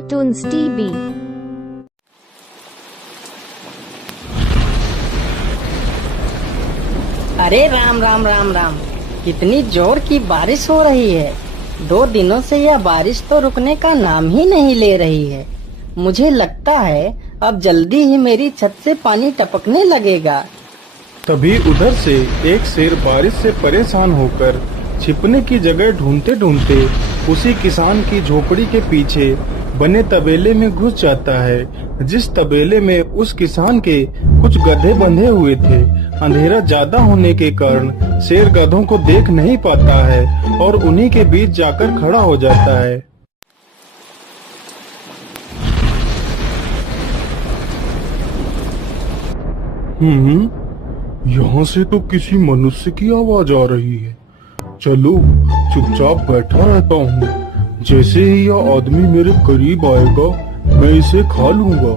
Cartoons TV। अरे राम राम राम राम, कितनी जोर की बारिश हो रही है। 2 दिनों से यह बारिश तो रुकने का नाम ही नहीं ले रही है। मुझे लगता है अब जल्दी ही मेरी छत से पानी टपकने लगेगा। तभी उधर से एक शेर बारिश से परेशान होकर छिपने की जगह ढूंढते ढूंढते उसी किसान की झोपड़ी के पीछे बने तबेले में घुस जाता है, जिस तबेले में उस किसान के कुछ गधे बंधे हुए थे। अंधेरा ज्यादा होने के कारण शेर गधों को देख नहीं पाता है और उन्हीं के बीच जाकर खड़ा हो जाता है। यहाँ से तो किसी मनुष्य की आवाज आ रही है। चलो चुपचाप बैठा रहता हूँ, जैसे ही यह आदमी मेरे करीब आएगा मैं इसे खा लूंगा।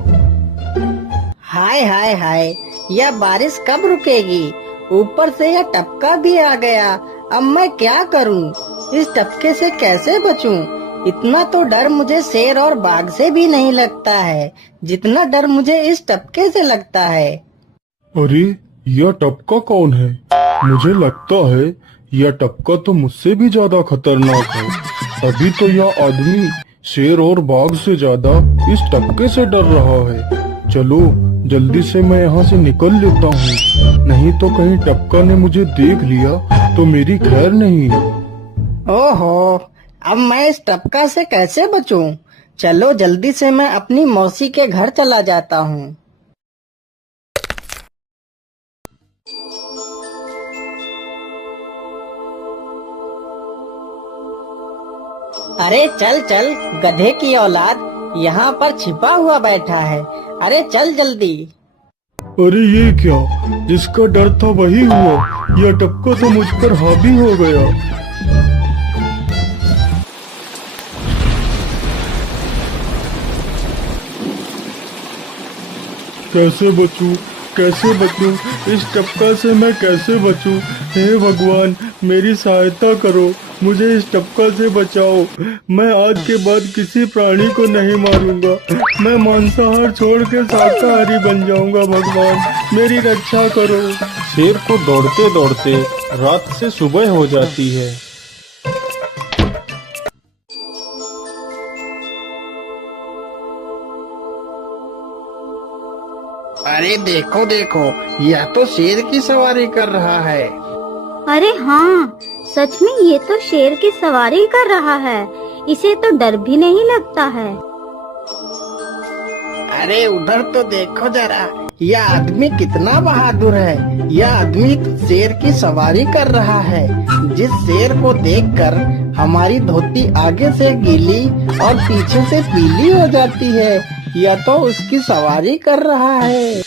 हाय हाय हाय, यह बारिश कब रुकेगी? ऊपर से यह टपका भी आ गया। अब मैं क्या करूँ? इस टपके से कैसे बचूं? इतना तो डर मुझे शेर और बाघ से भी नहीं लगता है, जितना डर मुझे इस टपके से लगता है। अरे यह टपका कौन है? मुझे लगता है यह टपका तो मुझसे भी ज्यादा खतरनाक है। अभी तो यह आदमी शेर और बाघ से ज्यादा इस टपके से डर रहा है। चलो जल्दी से मैं यहाँ से निकल लेता हूँ, नहीं तो कहीं टपका ने मुझे देख लिया तो मेरी खैर नहीं। ओहो, अब मैं इस टपका से कैसे बचूं? चलो जल्दी से मैं अपनी मौसी के घर चला जाता हूँ। अरे चल चल गधे की औलाद, यहाँ पर छिपा हुआ बैठा है। अरे चल जल्दी। अरे ये क्या, जिसका डर था वही हुआ। यह टपका तो मुझ पर हावी हो गया। कैसे बचूं? कैसे बचूं? इस टपका से मैं कैसे बचूं? हे भगवान मेरी सहायता करो, मुझे इस टपका से बचाओ। मैं आज के बाद किसी प्राणी को नहीं मारूंगा, मैं मांसाहार छोड़ के शाकाहारी बन जाऊंगा। भगवान मेरी रक्षा करो। शेर को दौड़ते दौड़ते रात से सुबह हो जाती है। अरे देखो देखो, यह तो शेर की सवारी कर रहा है। अरे हाँ, सच में ये तो शेर की सवारी कर रहा है। इसे तो डर भी नहीं लगता है। अरे उधर तो देखो जरा, यह आदमी कितना बहादुर है। यह आदमी शेर की सवारी कर रहा है। जिस शेर को देखकर हमारी धोती आगे से गीली और पीछे से पीली हो जाती है, यह तो उसकी सवारी कर रहा है।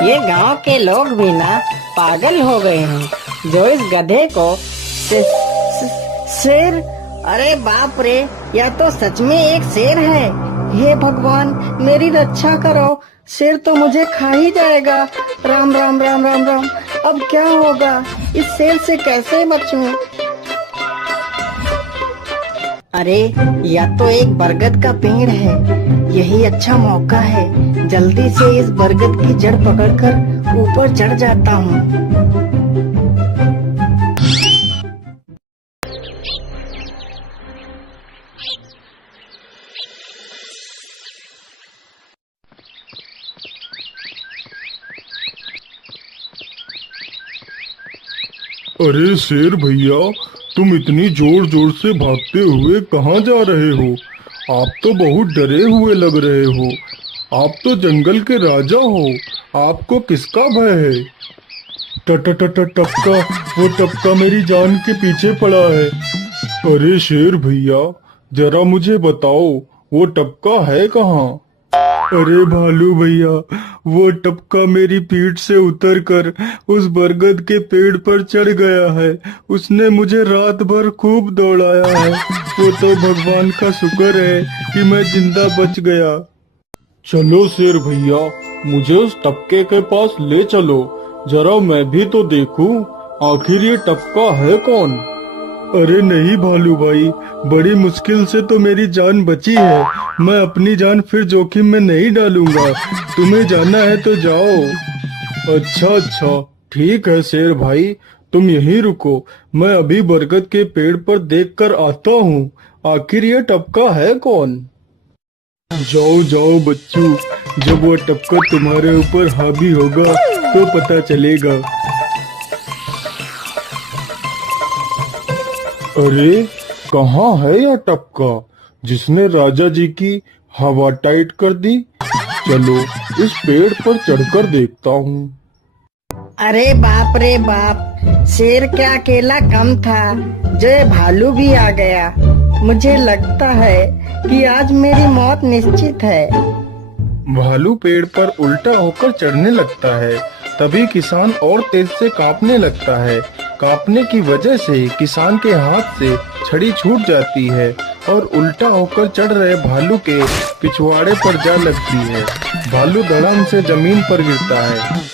ये गांव के लोग भी ना पागल हो गए हैं, जो इस गधे को शेर। अरे बाप रे, यह तो सच में एक शेर है। हे भगवान मेरी रक्षा करो, शेर तो मुझे खा ही जाएगा। राम राम राम राम राम, अब क्या होगा? इस शेर से कैसे बचूं? अरे यह तो एक बरगद का पेड़ है, यही अच्छा मौका है। जल्दी से इस बरगद की जड़ पकड़कर ऊपर चढ़ जाता हूँ। अरे शेर भैया, तुम इतनी जोर जोर से भागते हुए कहाँ जा रहे हो? आप तो बहुत डरे हुए लग रहे हो। आप तो जंगल के राजा हो, आपको किसका भय है? टपका, वो टपका मेरी जान के पीछे पड़ा है। अरे शेर भैया जरा मुझे बताओ, वो टपका है कहाँ? अरे भालू भैया, वो टपका मेरी पीठ से उतरकर उस बरगद के पेड़ पर चढ़ गया है। उसने मुझे रात भर खूब दौड़ाया है। वो तो भगवान का शुक्र है कि मैं जिंदा बच गया। चलो शेर भैया, मुझे उस टपके के पास ले चलो, जरा मैं भी तो देखूं आखिर ये टपका है कौन। अरे नहीं भालू भाई, बड़ी मुश्किल से तो मेरी जान बची है। मैं अपनी जान फिर जोखिम में नहीं डालूंगा। तुम्हें जाना है तो जाओ। अच्छा अच्छा, ठीक है शेर भाई, तुम यहीं रुको। मैं अभी बरगद के पेड़ पर देखकर आता हूँ। आखिर ये टपका है कौन? जाओ जाओ बच्चू, जब वो टपका तुम्हारे ऊपर हावी होगा तो पता चलेगा। अरे कहाँ है यह टपका जिसने राजा जी की हवा टाइट कर दी? चलो इस पेड़ पर चढ़कर देखता हूँ। अरे बाप रे बाप, शेर क्या अकेला कम था, जो ये भालू भी आ गया। मुझे लगता है कि आज मेरी मौत निश्चित है। भालू पेड़ पर उल्टा होकर चढ़ने लगता है। तभी किसान और तेज से कांपने लगता है। कांपने की वजह से किसान के हाथ से छड़ी छूट जाती है और उल्टा होकर चढ़ रहे भालू के पिछवाड़े पर जा लगती है। भालू धड़ाम से जमीन पर गिरता है।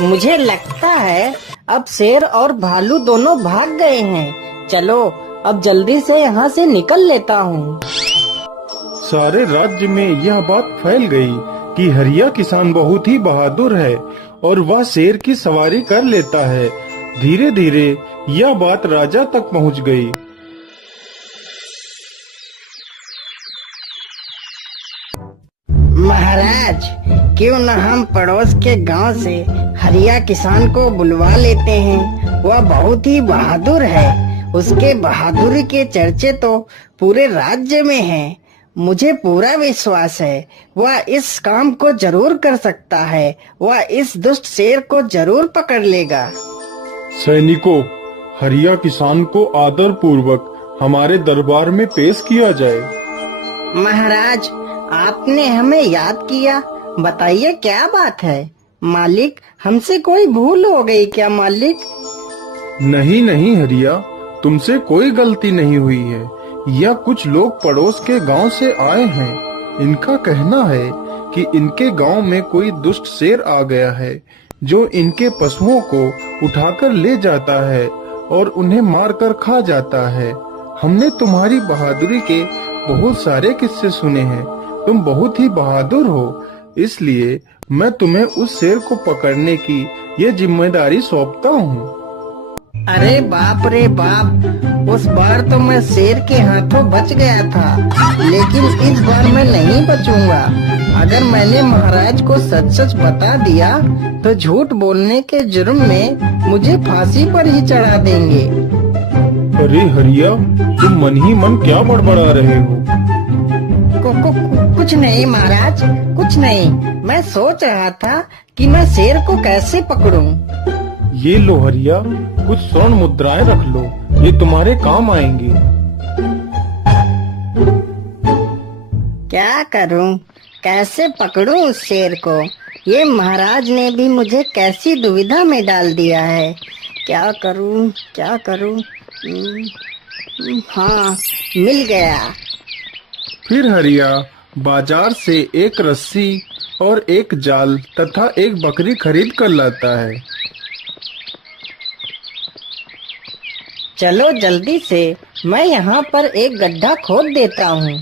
मुझे लगता है अब शेर और भालू दोनों भाग गए हैं। चलो अब जल्दी से यहाँ से निकल लेता हूँ। सारे राज्य में यह बात फैल गई कि हरिया किसान बहुत ही बहादुर है और वह शेर की सवारी कर लेता है। धीरे धीरे यह बात राजा तक पहुँच गई। महाराज, क्यों न हम पड़ोस के गांव से हरिया किसान को बुलवा लेते हैं। वह बहुत ही बहादुर है। उसके बहादुरी के चर्चे तो पूरे राज्य में हैं। मुझे पूरा विश्वास है वह इस काम को जरूर कर सकता है। वह इस दुष्ट शेर को जरूर पकड़ लेगा। सैनिकों, हरिया किसान को आदर पूर्वक हमारे दरबार में पेश किया जाए। महाराज, आपने हमें याद किया। बताइए क्या बात है। मालिक, हमसे कोई भूल हो गई क्या मालिक? नहीं नहीं हरिया, तुमसे कोई गलती नहीं हुई है। यह कुछ लोग पड़ोस के गांव से आए हैं। इनका कहना है कि इनके गांव में कोई दुष्ट शेर आ गया है जो इनके पशुओं को उठाकर ले जाता है और उन्हें मारकर खा जाता है। हमने तुम्हारी बहादुरी के बहुत सारे किस्से सुने हैं। तुम बहुत ही बहादुर हो, इसलिए मैं तुम्हें उस शेर को पकड़ने की ये जिम्मेदारी सौंपता हूँ। अरे बाप रे बाप, उस बार तो मैं शेर के हाथों बच गया था, लेकिन इस बार मैं नहीं बचूंगा। अगर मैंने महाराज को सच सच बता दिया तो झूठ बोलने के जुर्म में मुझे फांसी पर ही चढ़ा देंगे। अरे हरिया, तुम मन ही मन क्या बड़बड़ा रहे हो? कुछ नहीं महाराज, कुछ नहीं। मैं सोच रहा था कि मैं शेर को कैसे पकड़ूं। ये लो हरिया, कुछ स्वर्ण मुद्राएं रख लो, ये तुम्हारे काम आएंगी। क्या करूं, कैसे पकड़ूं उस शेर को? ये महाराज ने भी मुझे कैसी दुविधा में डाल दिया है। क्या करूं, क्या करूं? हाँ, मिल गया। फिर हरिया बाजार से एक रस्सी और एक जाल तथा एक बकरी खरीद कर लाता है। चलो जल्दी से, मैं यहाँ पर एक गड्ढा खोद देता हूँ।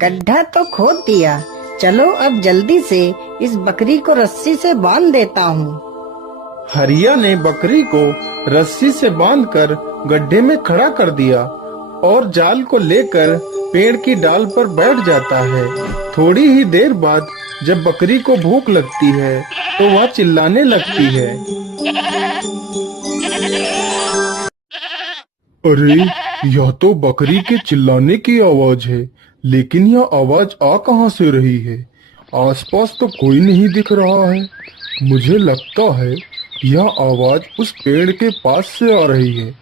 गड्ढा तो खोद दिया। चलो अब जल्दी से इस बकरी को रस्सी से बांध देता हूँ। हरिया ने बकरी को रस्सी से बांधकर गड्ढे में खड़ा कर दिया और जाल को लेकर पेड़ की डाल पर बैठ जाता है। थोड़ी ही देर बाद जब बकरी को भूख लगती है तो वह चिल्लाने लगती है। अरे, यह तो बकरी के चिल्लाने की आवाज है, लेकिन यह आवाज आ कहां से रही है? आसपास तो कोई नहीं दिख रहा है। मुझे लगता है यह आवाज उस पेड़ के पास से आ रही है।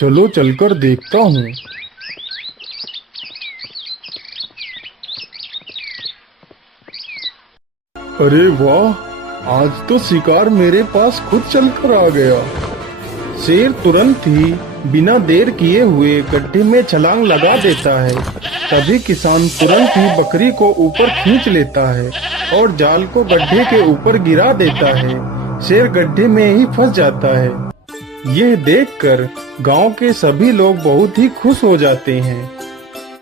चलो चलकर देखता हूँ। अरे वाह, आज तो शिकार मेरे पास खुद चलकर आ गया। शेर तुरंत ही बिना देर किए हुए गड्ढे में छलांग लगा देता है। तभी किसान तुरंत ही बकरी को ऊपर खींच लेता है और जाल को गड्ढे के ऊपर गिरा देता है। शेर गड्ढे में ही फंस जाता है। यह देखकर गांव के सभी लोग बहुत ही खुश हो जाते हैं।